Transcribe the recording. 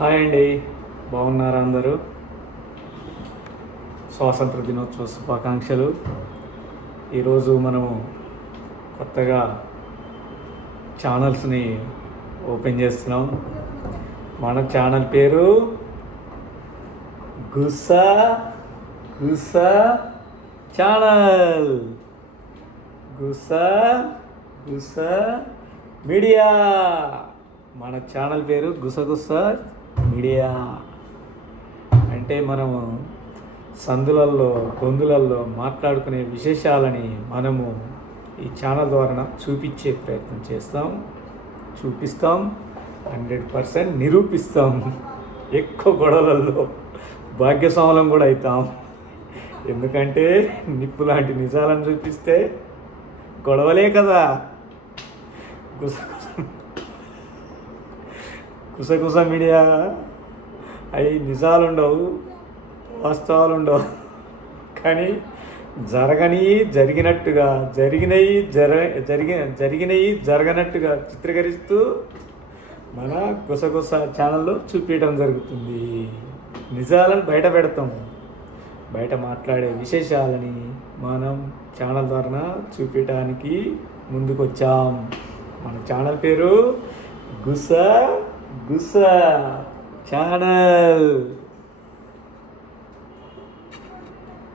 Hi అండి, బాగున్నారా అందరూ? స్వాతంత్ర దినోత్సవ శుభాకాంక్షలు. ఈరోజు మనము కొత్తగా ఛానల్స్ని ఓపెన్ చేస్తున్నాం. మన ఛానల్ పేరు గుసా గుసా ఛానల్. గుసా గుసా మీడియా. మన ఛానల్ పేరు గుసగుస మీడియా. అంటే మనము సందులల్లో గొంతులల్లో మాట్లాడుకునే విశేషాలని మనము ఈ ఛానల్ ద్వారా చూపించే ప్రయత్నం చేస్తాం, చూపిస్తాం, 100% నిరూపిస్తాం. ఎక్కువ గొడవలలో భాగ్యస్వాములం కూడా అవుతాం. ఎందుకంటే నిప్పు లాంటి నిజాలను చూపిస్తే గొడవలే కదా. గుసగుస మీడియా అవి నిజాలు ఉండవు, వాస్తవాలు ఉండవు, కానీ జరిగినట్టుగా జరిగినవి జరగనట్టుగా చిత్రీకరిస్తూ మన గుసగుస ఛానల్లో చూపించడం జరుగుతుంది. నిజాలను బయట పెడతాం, బయట మాట్లాడే విశేషాలని మనం ఛానల్ ద్వారా చూపించడానికి ముందుకొచ్చాం. మన ఛానల్ పేరు గుస గుస ఛానల్.